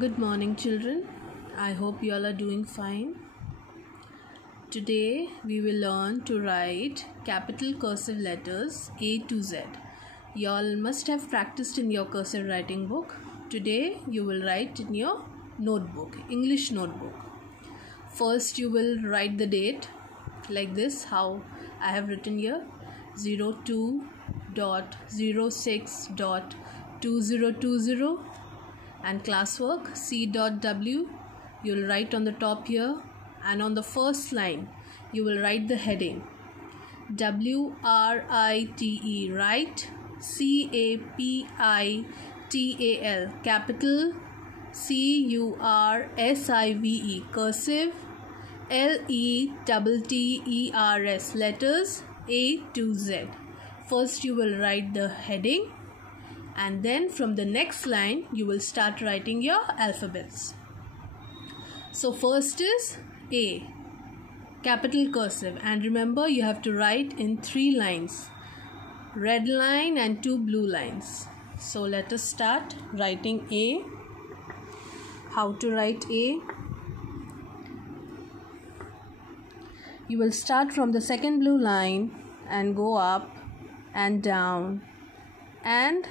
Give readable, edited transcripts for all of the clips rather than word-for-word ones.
Good morning, children. I hope you all are doing fine. Today we will learn to write capital cursive letters A to Z. You all must have practiced in your cursive writing book. Today you will write in your notebook, English notebook. First you will write the date like this, how I have written here, 02.06.2020. And classwork C.W you will write on the top here, and on the first line you will write the heading WRITE, write, CAPITAL, capital, CURSIVE, cursive, LETTERS, letters A to Z. First you will write the heading, and then from the next line you will start writing your alphabets. So first is A, capital cursive, and remember you have to write in 3 lines, red line and 2 blue lines. So let us start writing A. How to write A? You will start from the second blue line and go up and down and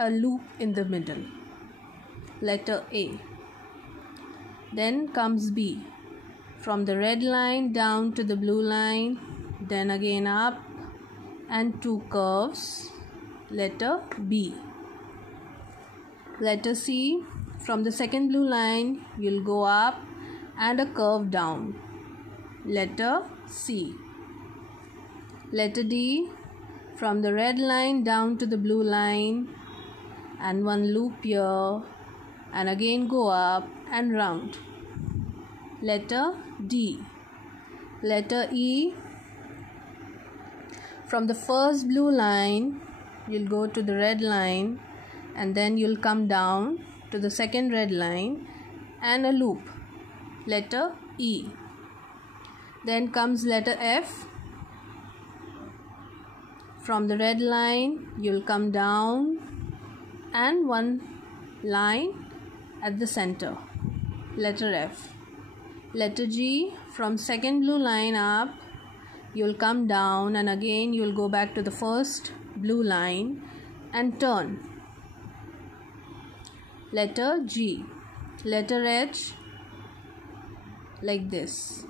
a loop in the middle, letter A. Then comes B, from the red line down to the blue line, then again up and 2 curves, letter B. Letter C, from the second blue line you'll go up and a curve down, letter C. Letter D, from the red line down to the blue line and 1 loop here and again go up and round, letter D. Letter E, from the first blue line you'll go to the red line and then you'll come down to the second red line and a loop, letter E. Then comes letter F. From the red line you'll come down and 1 line at the center, letter F. Letter G, from second blue line up you'll come down and again you'll go back to the first blue line and turn, letter G. Letter H, like this.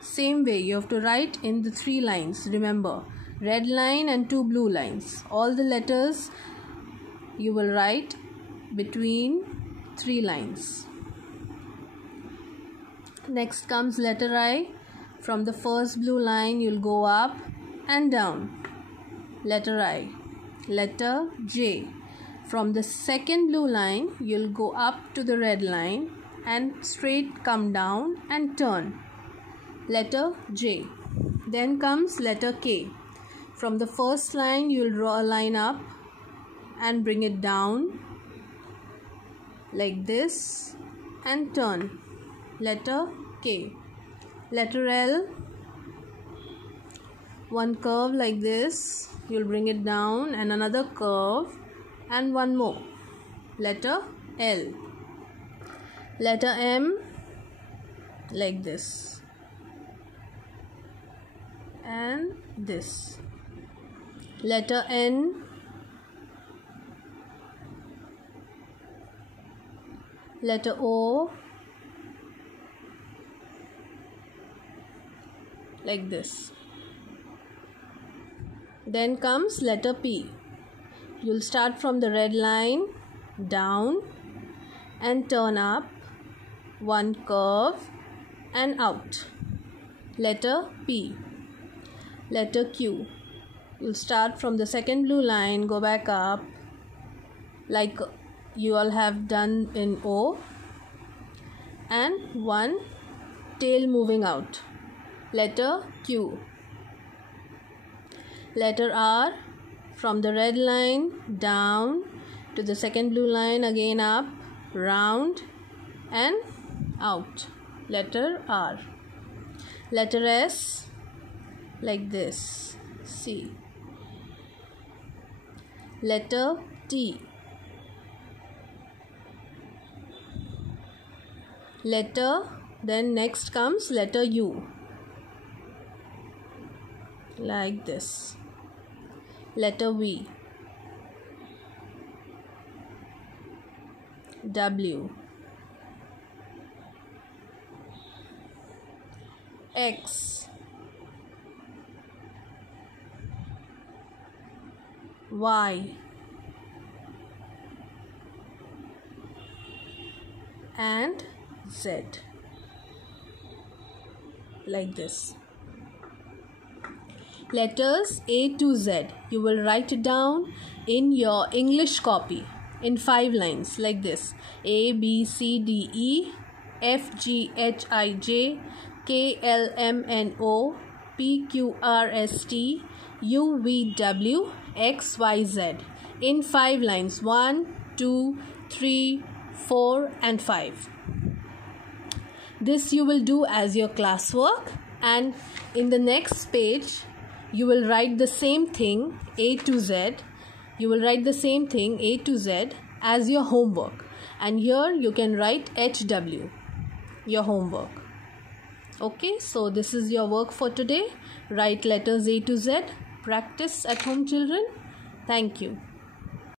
Same way you have to write in the 3 lines, remember, red line and 2 blue lines. All the letters you will write between 3 lines. Next comes letter I. From the first blue line you'll go up and down, letter I. Letter J. From the second blue line you'll go up to the red line and straight come down and turn, letter J. Then comes letter K. From the first line you'll draw a line up and bring it down like this and turn, letter K. Letter L, 1 curve like this, you'll bring it down and another curve and 1 more, letter L. Letter M, like this and this. Letter N, letter O, like this. Then comes letter P. You'll start from the red line down and turn up, 1 curve and out, letter P. Letter Q. You'll start from the second blue line, go back up like you all have done in O, and 1 tail moving out, letter Q. Letter R, from the red line down to the second blue line, again up, round and out, letter R. Letter S, like this, C. Letter T. letter, then next comes letter U, like this. Letter V, W, X, Y, and Z, like this. Letters A to Z, you will write it down in your English copy in 5 lines like this: A, B, C, D, E, F, G, H, I, J, K, L, M, N, O, P, Q, R, S, T, U, V, W, X, Y, Z in 5 lines: 1, 2, 3, 4 and 5. This you will do as your classwork, and in the next page you will write the same thing A to Z. You will write the same thing A to Z as your homework, and here you can write HW, your homework. Okay, so this is your work for today. Write letters A to Z. Practice at home, children. Thank you.